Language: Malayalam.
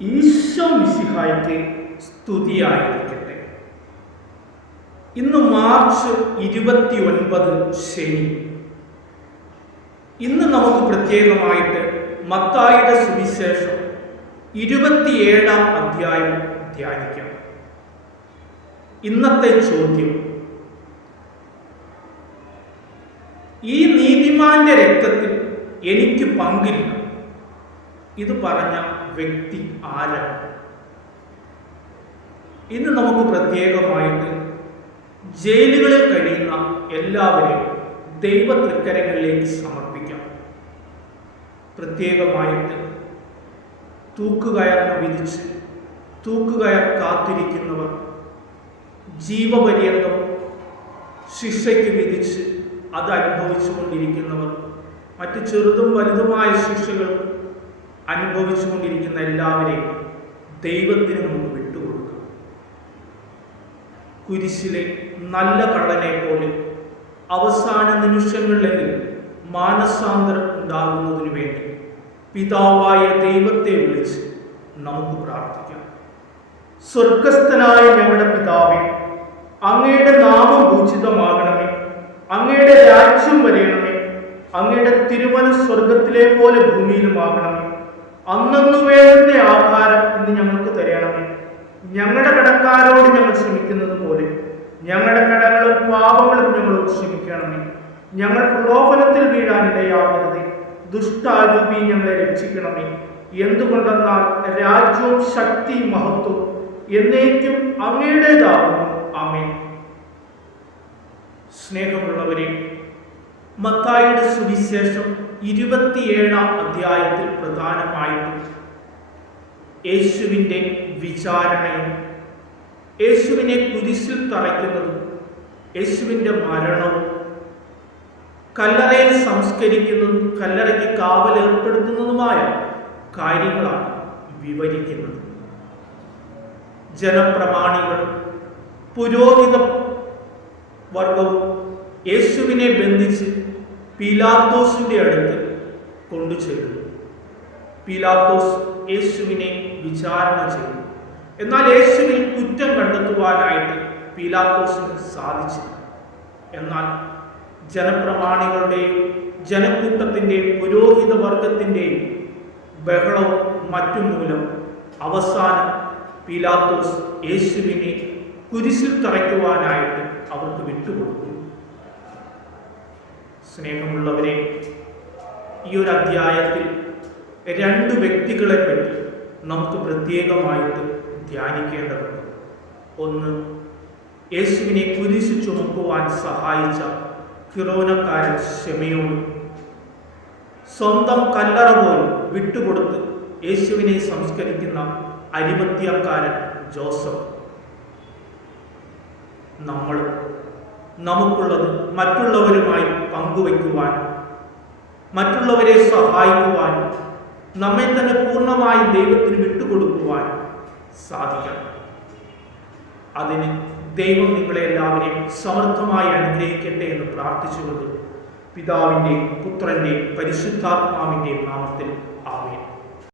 ഈശോ മിശിഹായ്ക്ക് സ്തുതിയായിരിക്കട്ടെ. ഇന്ന് മാർച്ച് 29 ശനി. ഇന്ന് നമുക്ക് പ്രത്യേകമായിട്ട് മത്തായിയുടെ സുവിശേഷം 27-ാം അധ്യായം ധ്യാനിക്കാം. ഇന്നത്തെ ചോദ്യം: ഈ നീതിമാന്റെ രക്തത്തിൽ എനിക്ക് പങ്കില്ല. ഇത് പറഞ്ഞ വ്യക്തി ആരാണ്? ഇന്ന് നമുക്ക് പ്രത്യേകമായിട്ട് ജയിലുകളിൽ കഴിയുന്ന എല്ലാവരെയും ദൈവ തൃക്കരങ്ങളിലേക്ക് സമർപ്പിക്കാം. പ്രത്യേകമായിട്ട് തൂക്കുകയർ വിധിച്ച് തൂക്കുകയർ കാത്തിരിക്കുന്നവർ, ജീവപര്യന്തം ശിക്ഷയ്ക്ക് വിധിച്ച് അത് അനുഭവിച്ചുകൊണ്ടിരിക്കുന്നവർ, മറ്റ് ചെറുതും വലുതുമായ ശിക്ഷകൾ അനുഭവിച്ചുകൊണ്ടിരിക്കുന്ന എല്ലാവരെയും ദൈവത്തിന് മുമ്പ് വിട്ടുകൊടുക്കുക. കുരിശിലെ നല്ല കള്ളനെ പോലെ അവസാന നിമിഷങ്ങളിലെങ്കിലും മാനസാന്തരം ഉണ്ടാകുന്നതിനു വേണ്ടി പിതാവായ ദൈവത്തെ വിളിച്ച് നമുക്ക് പ്രാർത്ഥിക്കാം. സ്വർഗസ്ഥനായ ഞങ്ങളുടെ പിതാവേ, അങ്ങയുടെ നാമം പൂജിതമാകണമേ, അങ്ങയുടെ രാജ്യം വരയണമേ, അങ്ങയുടെ തിരുമനസ്സ് സ്വർഗത്തിലെ പോലെ ഭൂമിയിലുമാകണമേ. അന്നു വേണ്ട ആഹാരം ഇന്ന് ഞങ്ങൾക്ക് തരണമേ. ഞങ്ങളുടെ കടക്കാരോട് ഞങ്ങൾ ക്ഷമിക്കുന്നത് പോലെ ഞങ്ങളുടെ കടങ്ങളും പാപങ്ങളും ഞങ്ങളോട് ക്ഷമിക്കണമേ. ഞങ്ങൾ പ്രലോഭനത്തിൽ വീഴാനിടയാകരുതേ, ദുഷ്ടാരൂപി ഞങ്ങളെ രക്ഷിക്കണമേ. എന്തുകൊണ്ടെന്നാൽ രാജ്യവും ശക്തിയും മഹത്വം എന്നേക്കും അങ്ങയുടേതാകുന്നു. ആമേൻ. സ്നേഹമുള്ളവരെ, മത്തായിയുടെ സുവിശേഷം 27-ാം അധ്യായത്തിൽ പ്രധാനമായിട്ടും യേശുവിൻ്റെ വിചാരണയും യേശുവിനെ കുരിശിൽ തറയ്ക്കുന്നതും യേശുവിൻ്റെ മരണവും കല്ലറയിൽ സംസ്കരിക്കുന്നതും കല്ലറയ്ക്ക് കാവലേർപ്പെടുത്തുന്നതുമായ കാര്യങ്ങളാണ് വിവരിക്കുന്നത്. ജനപ്രമാണികളും പുരോഹിത വർഗവും യേശുവിനെ ബന്ധിച്ച് പീലാത്തോസിന്റെ അടുത്ത് കൊണ്ടുചെല്ലുന്നു. പീലാത്തോസ് യേശുവിനെ വിചാരണ ചെയ്തു. എന്നാൽ യേശുവിൽ കുറ്റം കണ്ടെത്തുവാനായിട്ട് പീലാത്തോസിന് സാധിച്ചില്ല. എന്നാൽ ജനപ്രമാണികളുടെയും ജനക്കൂട്ടത്തിൻ്റെയും പുരോഹിത വർഗത്തിൻ്റെയും ബഹളവും മറ്റും മൂലം അവസാനം പീലാത്തോസ് യേശുവിനെ കുരിശിൽ തറയ്ക്കുവാനായിട്ട് അവർക്ക് വിട്ടുകൊടുത്തു. സ്നേഹമുള്ളവരെ, ഈ ഒരു അധ്യായത്തിൽ 2 വ്യക്തികളെ പറ്റി നമുക്ക് പ്രത്യേകമായിട്ട് ധ്യാനിക്കേണ്ടതുണ്ട്. ഒന്ന്, യേശുവിനെ കുരിശ് ചുമക്കുവാൻ സഹായിച്ച ഫിറോനക്കാരൻ ശിമയോൻ, സ്വന്തം കല്ലറ പോലും വിട്ടുകൊടുത്ത് യേശുവിനെ സംസ്കരിക്കുന്ന അരിമത്ത്യക്കാരൻ ജോസഫ്. നമുക്കുള്ളത് മറ്റുള്ളവരുമായി പങ്കുവയ്ക്കുവാനും മറ്റുള്ളവരെ സഹായിക്കുവാനും നമ്മെ തന്നെ പൂർണ്ണമായി ദൈവത്തിന് വിട്ടുകൊടുക്കുവാനും സാധിക്കണം. അതിന് ദൈവം നിങ്ങളെ എല്ലാവരെയും സമർത്ഥമായി അനുഗ്രഹിക്കട്ടെ എന്ന് പ്രാർത്ഥിച്ചുകൊണ്ട് പിതാവിൻ്റെയും പുത്രൻ്റെയും പരിശുദ്ധാത്മാവിൻ്റെയും നാമത്തിൽ ആമേൻ.